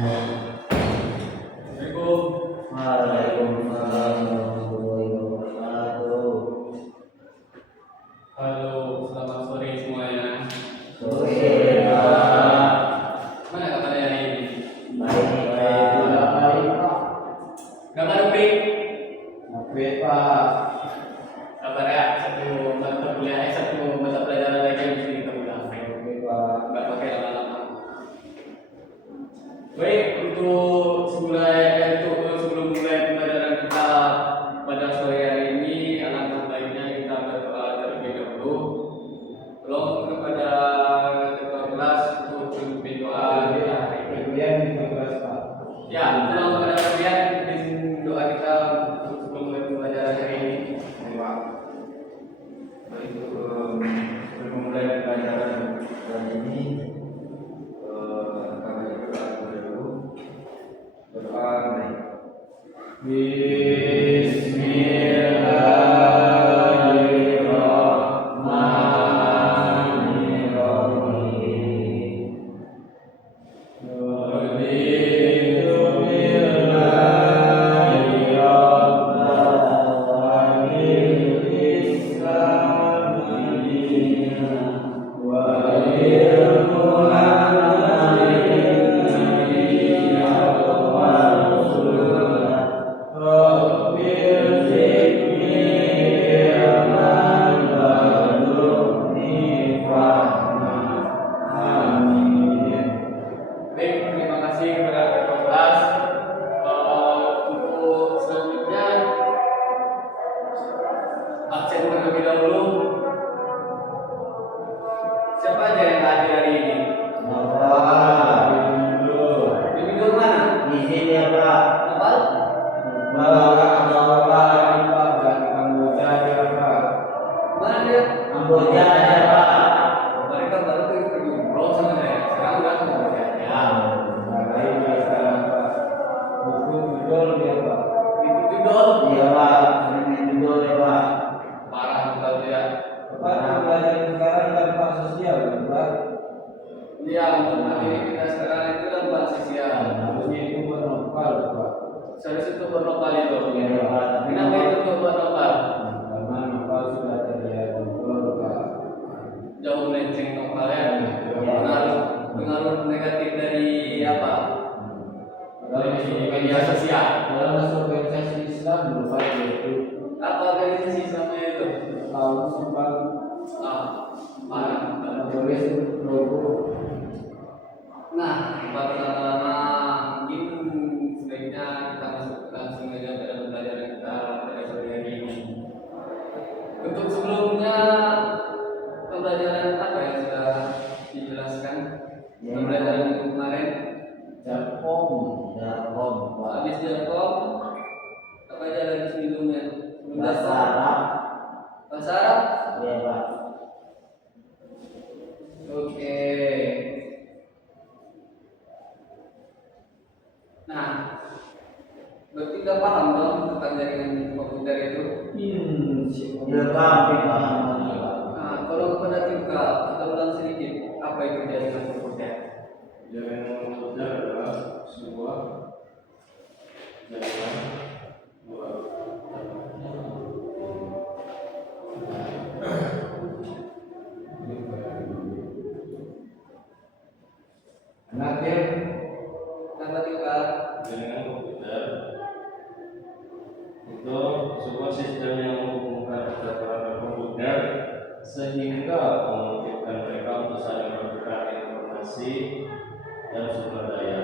Assalamualaikum. Waalaikumsalam warahmatullahi wabarakatuh. Halo, selamat sore semuanya. Sore, Pak. Mana kabarnya hari ini? Baik, Pak. Kabar baik. Baik, Pak. Kabar ya, satu mata kuliah, satu mata pelajaran lagi yang mesti kita ulang. Oke, Pak. Nggak pakai lama-lama. Baik, sebelum mulai pembelajaran kita pada sore hari ini, alangkah baiknya kita berdoa terlebih dahulu. Tolong kepada ketua kelas untuk memimpin doa kita hari ini. Kemudian kita kelas, Pak. Ya, tolong kepada kalian memimpin doa kita untuk sebelum mulai pembelajaran hari ini. Pak. Baik, sebelum memulai pelajaran kali ini, kami berdoa dulu. Berdoa baik. Baik, terima kasih kepada ketua kelas. Untuk selanjutnya absen terlebih dahulu. Siapa aja yang hadir hari ini? Lebih dulu mana? Di sini ya, Pak. Apa? Mana dia? Kamboja ya, Pak. Mereka baru pergi umroh sama saya. Sekarang udah ke Kamboja. Itu judul Iya, Pak. Ini judul ya, Pak. parah kalau dia. Iya, untuk materi kita sekarang itu dampak sosial. Saya itu bernopal itu. Iya, Pak. Kenapa itu untuk bernopal? Jauh melenceng nopal ya. Pengaruh negatif dari apa? Dari media sosial. Apa organisasi sama itu? Parah. Nah, berlama-lama mungkin sebaiknya kita masuk langsung aja pada pembelajaran kita pada sore hari ini. Untuk sebelumnya pembelajaran apa yang sudah dijelaskan? Pembelajaran minggu kemarin habis Jakom, apa aja lagi sebelumnya? Bahasa Arab. Bahasa Arab. Iya, Pak. Oke. Nah, berarti udah paham dong tentang jaringan komputer itu? Udah paham, Pak. Nah, kalau kepada Tika, kita ulang sedikit apa itu jaringan komputer? Jaringan komputer adalah sebuah jaringan Kata Tika, jaringan komputer itu sebuah sistem yang menghubungkan perangkat komputer sehingga memungkinkan mereka untuk saling bertukar informasi dan sumber daya.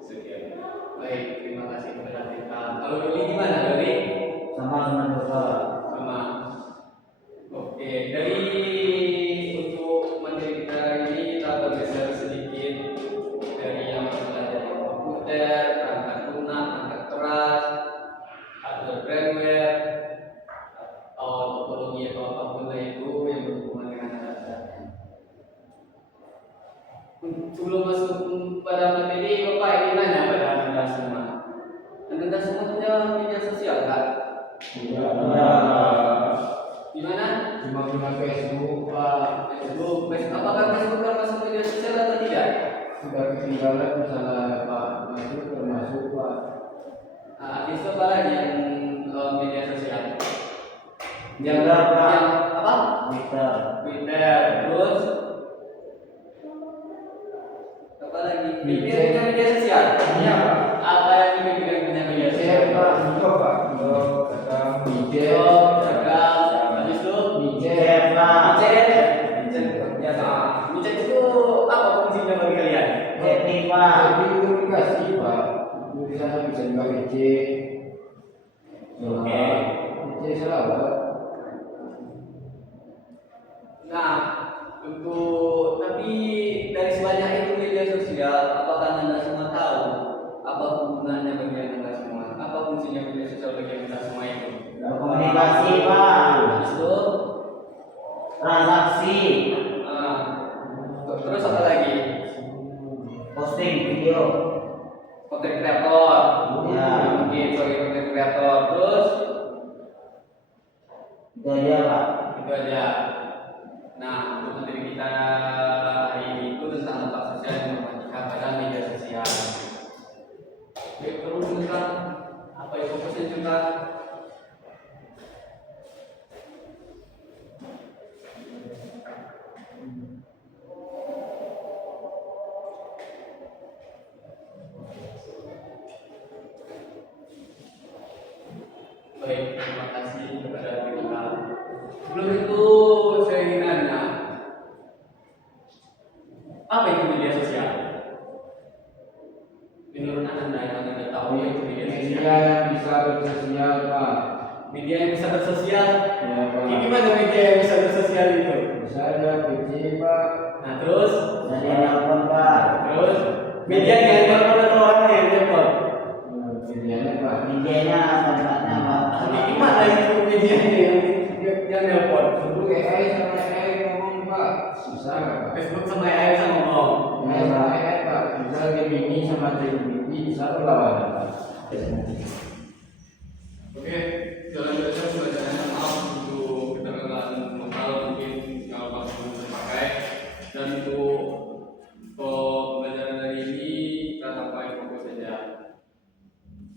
Sekian. baik, terima kasih kepada Tika. Kalau Doni gimana Doni? Sama Pak. Sama. Oke, dari untuk materi kita hari ini kita bergeser sedikit dari yang masalah jaringan komputer, perangkat lunak, perangkat keras, hardware, firmware, atau topologi atau apapun lah itu yang berhubungan dengan data. Sebelum masuk pada materi, Bapak ingin nanya pada Anda semua. Anda semua punya media sosial kan? Iya. Di mana? Cuma Facebook, Pak. Facebook. Apakah Facebook termasuk media sosial atau tidak? sudah ketinggalan masalah Pak masuk termasuk Pak. Habis itu apa lagi yang media sosial? Jaga Pak. Yang apa? Twitter. Twitter. Terus apa lagi? Twitter. Punya media sosial. Iya Pak. Apa yang dibikin punya media sosial? Pak, itu Pak. Kata Mijer. Jaga. Habis itu Mijer Pak. micet. Ya, nah, micet itu apa fungsinya bagi kalian? Happy Pak. Jadi komunikasi Pak. Itu di sana bisa dipakai C. Oke. C selawat. Nah, untuk tapi dari sebanyak itu media sosial, apakah Anda semua tahu apa gunanya bagi Anda semua? Apa fungsinya media sosial bagi Anda semua itu? Komunikasi Pak. Habis itu, Transaksi. ah, terus apa lagi? Posting video. Konten kreator. Ya. Mungkin sebagai konten kreator. Terus Itu aja Pak. itu aja. Nah, untuk materi kita hari ini itu tentang dampak sosial yang memperhatikan pada media sosial. Oke, terus juga apa yang fokusnya juga? Baik, terima kasih kepada kita. Sebelum itu saya ingin nanya, apa itu media sosial? Menurut Anda yang Anda tahu itu media Media sosial? yang bisa bersosial Pak. Media yang bisa bersosial? Ya Pak. Gimana media yang bisa bersosial itu? Bisa ada PC Pak. Nah terus, Jadi nelpon Pak. terus media yang telepon atau orang yang telepon? Medianya Pak. Medianya tempatnya Pak. Tapi gimana itu medianya yang telepon? Facebook AI sama AI ngomong Pak. Susah nggak Pak? Facebook sama AI bisa ngomong. AI sama AI Pak. Bisa Gemini sama ChatGPT bisa berlawanan Pak. Oke, selanjutnya sebenarnya maaf untuk keterangan lokal mungkin kalau Pak belum terpakai dan untuk pembelajaran hari ini kita sampai fokus saja.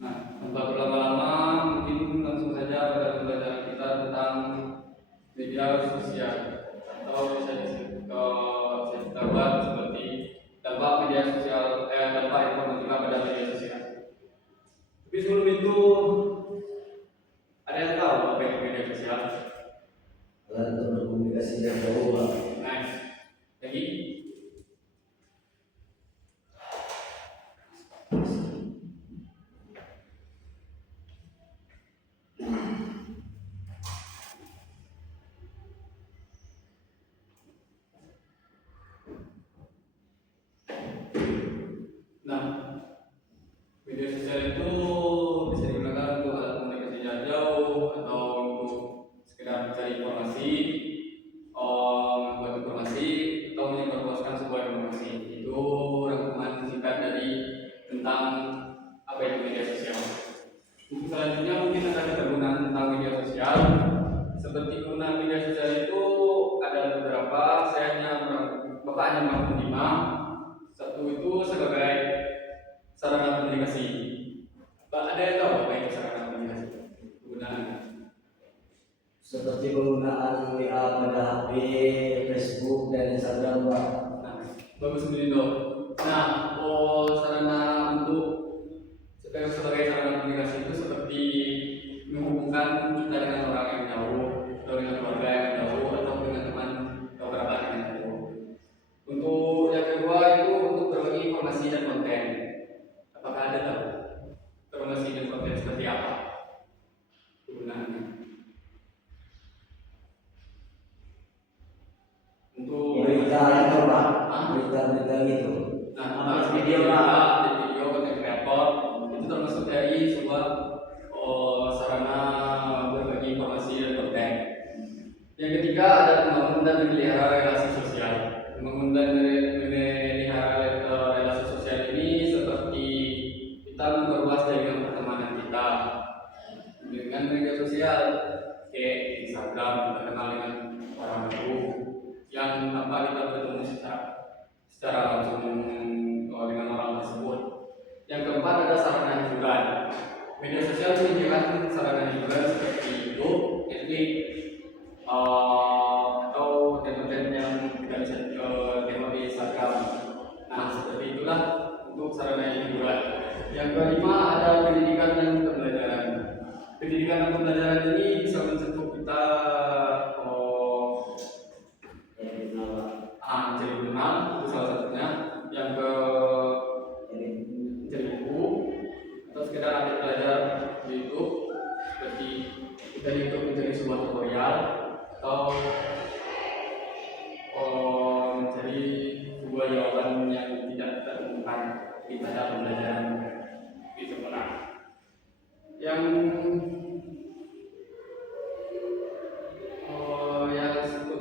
Nah, tanpa berlama-lama mungkin langsung saja pada pembelajaran kita tentang media sosial atau bisa kita buat seperti dampak media sosial, dampak informatika pada media sosial. Tapi sebelum itu ada yang tahu apa itu media sosial? Alat untuk berkomunikasi dari jauh Pak. Nice. Lagi? Nah, media sosial itu bisa digunakan untuk alat komunikasi jarak jauh atau untuk sekedar mencari informasi, membuat informasi, atau menyebarluaskan sebuah informasi. Itu rangkuman singkat dari tentang apa itu media sosial. Untuk selanjutnya mungkin akan kegunaan tentang media sosial. Seperti kegunaan media sosial itu ada beberapa. Saya hanya merangkum 5. Satu itu sebagai sarana komunikasi. Pak, ada yang tahu apa itu sarana komunikasi? Penggunaannya. Seperti penggunaan WA pada HP, Facebook dan Instagram Pak. Nah, bagus Belindo. Nah, sarana untuk sebagai sarana komunikasi itu seperti menghubungkan kita dengan orang yang jauh, atau dengan keluarga yang jauh, atau dengan teman atau kerabat yang jauh. Untuk yang kedua itu untuk berbagi informasi dan konten. Apakah ada tahu informasi dan konten seperti apa kegunaannya? Untuk Berita itu Pak. Hah? Berita-berita gitu. Nah, ibadah pembelajaran di sekolah. Yang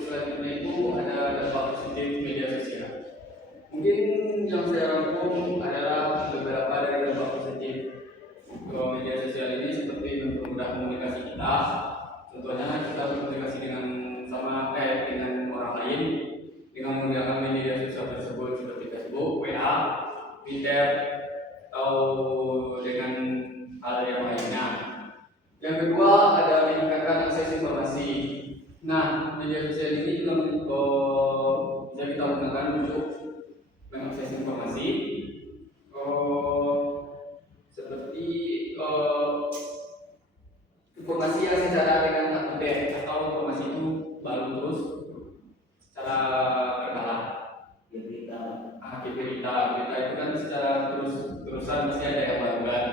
selanjutnya itu ada dampak positif media sosial. Mungkin yang saya rangkum adalah beberapa dari dampak positif media sosial ini, seperti mempermudah komunikasi kita. Contohnya kita berkomunikasi dengan orang lain dengan menggunakan media sosial tersebut seperti Facebook, WA, Twitter, atau dengan hal yang lainnya. Yang kedua ada meningkatkan akses informasi. Nah, media sosial ini juga bisa kita gunakan untuk mengakses informasi, seperti informasi yang secara dengan update atau informasi itu baru terus secara berkala. Berita itu kan secara terusan pasti ada yang baru kan.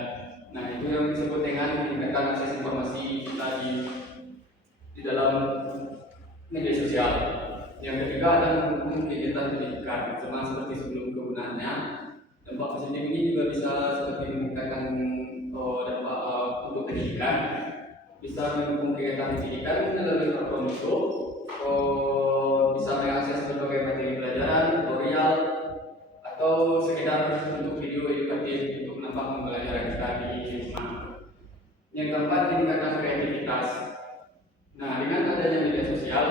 Nah, itu yang disebut dengan meningkatkan akses informasi kita di dalam media sosial. Yang ketiga ada mendukung kegiatan pendidikan, sama seperti sebelum kegunaannya. Dampak positif ini juga bisa seperti meningkatkan dampak untuk pendidikan, bisa mendukung kegiatan pendidikan melalui platform YouTube, bisa mengakses berbagai materi pelajaran, tutorial, atau sekedar untuk video edukatif untuk menambah pembelajaran kita di rumah. Yang keempat, meningkatkan kreativitas. Nah, dengan adanya media sosial,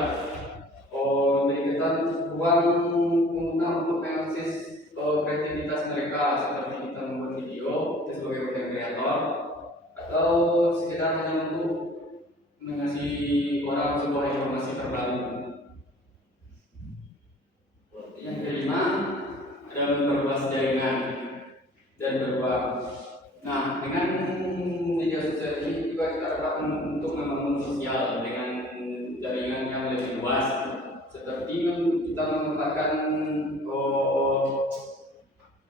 memberikan ruang pengguna untuk mengakses kreativitas mereka, seperti kita membuat video sebagai content creator, atau sekedar hanya untuk mengasih orang sebuah informasi terbaru. Yang kelima, ada memperluas jaringan dan berubah. Nah, dengan media sosial ini juga kita dapat untuk membangun sosial dengan jaringan yang lebih luas, seperti kita memanfaatkan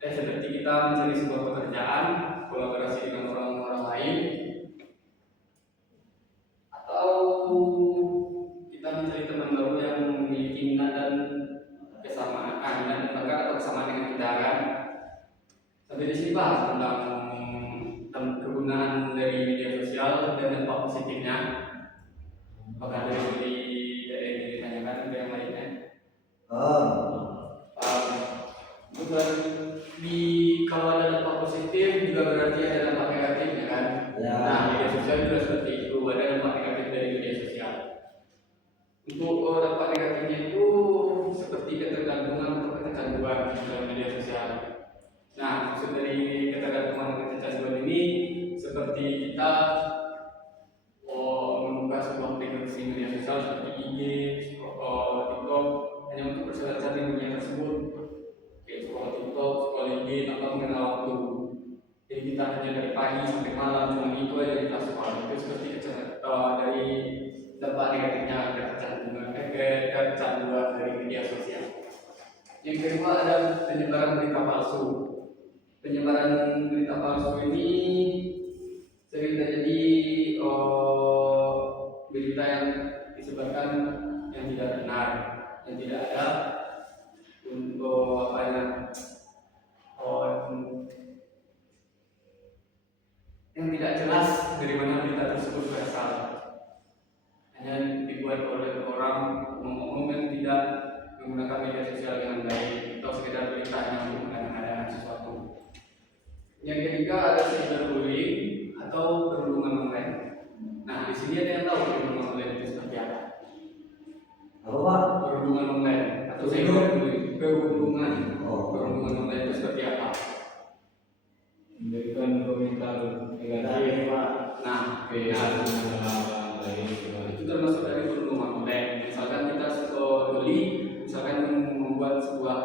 seperti kita mencari sebuah pekerjaan, kolaborasi dengan orang-orang lain, atau kita mencari teman baru yang memiliki minat dan kesamaan dan bakat atau kesamaan dengan kita kan. Sampai di sini bahas tentang kegunaan dari media sosial dan dampak positifnya. Apakah dari ditanyakan ada yang lainnya? Kalau ada dampak positif juga berarti ada dampak negatif, ya kan? Ya. Nah, media sosial juga seperti itu, ada dampak negatif dari media sosial. Untuk dampak negatifnya itu seperti ketergantungan atau kecanduan dalam media sosial. Nah, maksud dari ketergantungan atau kecanduan ini seperti kita membuka sebuah aplikasi media sosial seperti IG, TikTok hanya untuk berselancar di dunia tersebut. Kayak scroll TikTok, scroll IG tanpa mengenal waktu. Jadi kita hanya dari pagi sampai malam cuma itu aja kita scroll. Itu seperti dari dampak negatifnya kecanduan dari media sosial. Yang kedua ada penyebaran berita palsu. Penyebaran berita palsu ini sering terjadi berita yang disebarkan yang tidak benar, yang tidak ada untuk yang tidak jelas dari mana berita tersebut berasal. Hanya dibuat oleh orang ngomong yang tidak menggunakan media sosial dengan baik atau sekedar beritanya untuk mengada-ngada sesuatu. Yang ketiga ada cyberbullying atau perundungan online. Nah, di sini ada yang tahu perundungan online itu seperti apa? Apa Pak? Perundungan online atau cyberbullying, perundungan online itu seperti apa? Memberikan komentar negatif, Pak. Nah, itu termasuk dari perundungan online. Misalkan kita misalkan membuat sebuah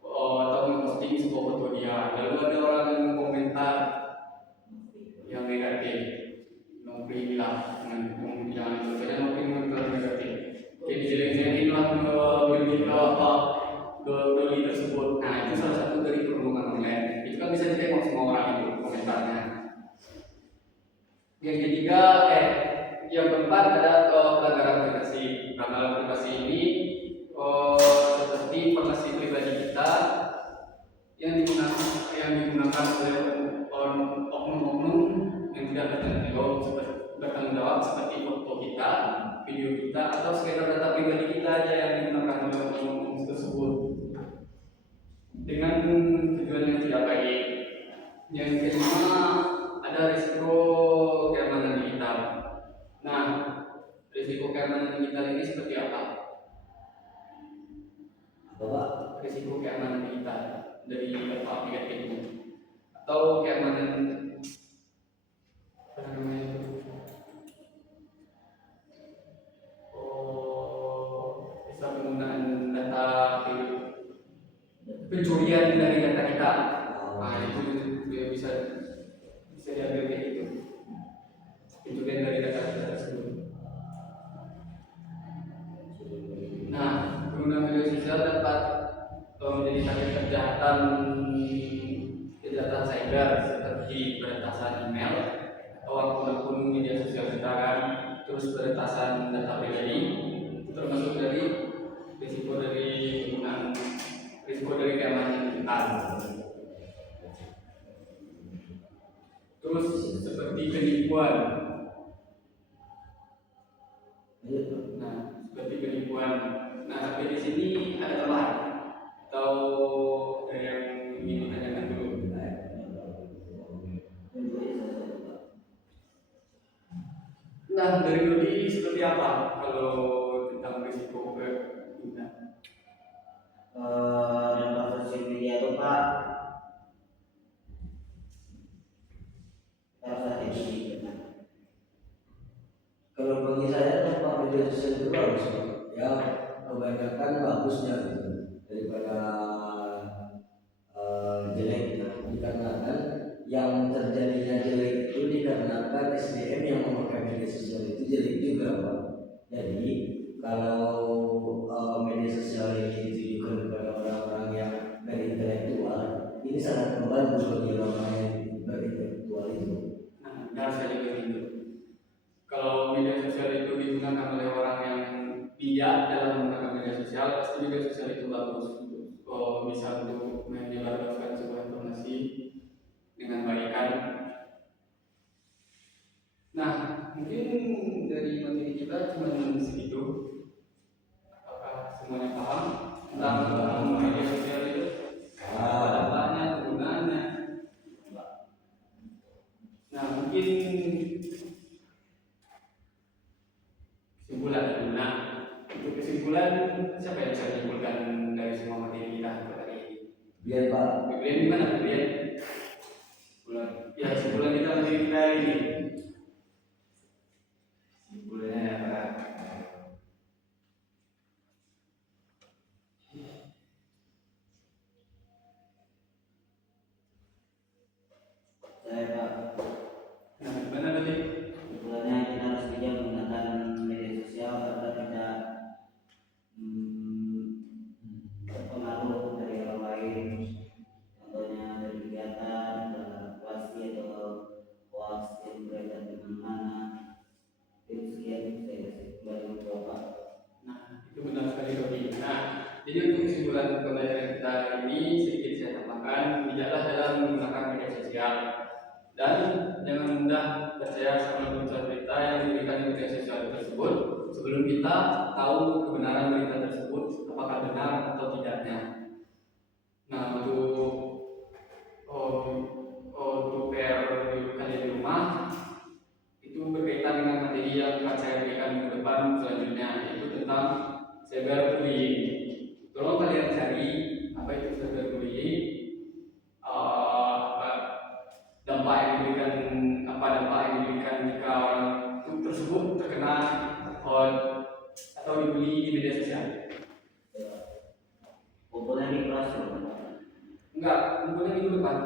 atau memposting sebuah foto dia, lalu ada orang yang komentar yang negatif, nongkring lah dengan yang sebenarnya nongkring negatif. Kayak dijelek-jelekin lah apa doli tersebut. Nah, itu salah satu dari perundungan online. Itu kan bisa ditengok semua orang itu komentarnya. Yang ketiga, yang keempat ada pelanggaran privasi. Pelanggaran privasi ini seperti informasi pribadi kita yang digunakan digunakan oleh oknum-oknum yang tidak bertanggung jawab seperti foto kita, video kita, atau sekedar data pribadi kita aja yang digunakan oleh oknum tersebut dengan tujuan yang tidak baik. Yang kelima, ada risiko keamanan digital. Nah, risiko keamanan digital ini seperti apa? Apa Pak? Risiko keamanan digital dari aplikasi itu atau keamanan apa namanya itu? Bisa penggunaan data pencurian dari data kita. Nah, itu dia bisa diambil kayak gitu. Pencurian dari data kita tersebut. Nah, pengguna media sosial dapat menjadi target kejahatan cyber seperti peretasan email atau akun-akun media sosial kita kan, terus peretasan data pribadi, termasuk dari risiko dari keamanan digital. Terus seperti penipuan. Nah, seperti penipuan. Nah, sampai di sini ada tambahan atau ada yang ingin ditanyakan dulu? Nah, dari Rudi seperti apa kalau tentang risiko ke internet? Dampak sosial media itu Pak, harus hati-hati. Kalau bagi saya dampak media sosial itu bagus Pak. Ya kebanyakan bagusnya gitu daripada jeleknya, dikarenakan yang terjadinya jelek itu dikarenakan SDM yang memakai media sosial itu jelek juga Pak. Jadi kalau media sosial ini ditujukan kepada orang-orang yang berintelektual, ini sangat membantu bagi orang yang berintelektual itu. Nah, benar sekali begitu. Kalau media sosial itu digunakan oleh orang yang bijak dalam menggunakan media sosial, pasti media sosial itu bagus untuk bisa untuk menyebarluaskan sebuah informasi dengan baik kan. Nah, mungkin dari materi kita cuma segitu. Apakah semuanya paham tentang media sosial itu? Dampaknya, penggunaannya. Nah, mungkin kesimpulan dulu. Nah, untuk kesimpulan siapa yang bisa menyimpulkan dari semua materi kita hari ini? Biar Pak. Kemudian gimana kemudian? Kesimpulan. Ya, kesimpulan kita materi kita hari ini. Kesimpulannya apa? Saya Pak, Nah, gimana tadi? kesimpulannya kita harus bijak menggunakan media sosial agar tidak terpengaruh dari orang lain, contohnya dari kegiatan, manipulasi atau hoax yang beredar di mana-mana. Itu sekian saya kasih kembali ke Bapak. Nah, itu benar sekali Robi. Nah, jadi untuk kesimpulan pembelajaran kita hari ini sedikit saya tambahkan, bijaklah dalam menggunakan media sosial dan jangan mudah percaya sama berita yang diberikan di media sosial tersebut sebelum kita tahu kebenaran berita tersebut apakah benar atau tidaknya. Nah, untuk PR kalian di rumah itu berkaitan dengan materi yang akan saya berikan minggu depan selanjutnya, yaitu tentang cyberbullying. Tolong kalian cari apa itu cyberbullying, dampak yang diberikan jika orang tersebut terkena atau dibully di media sosial. Kumpulnya di kelas Enggak, kumpulnya minggu depan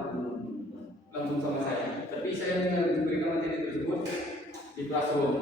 langsung sama saya. Tapi saya memberikan materi tersebut di classroom.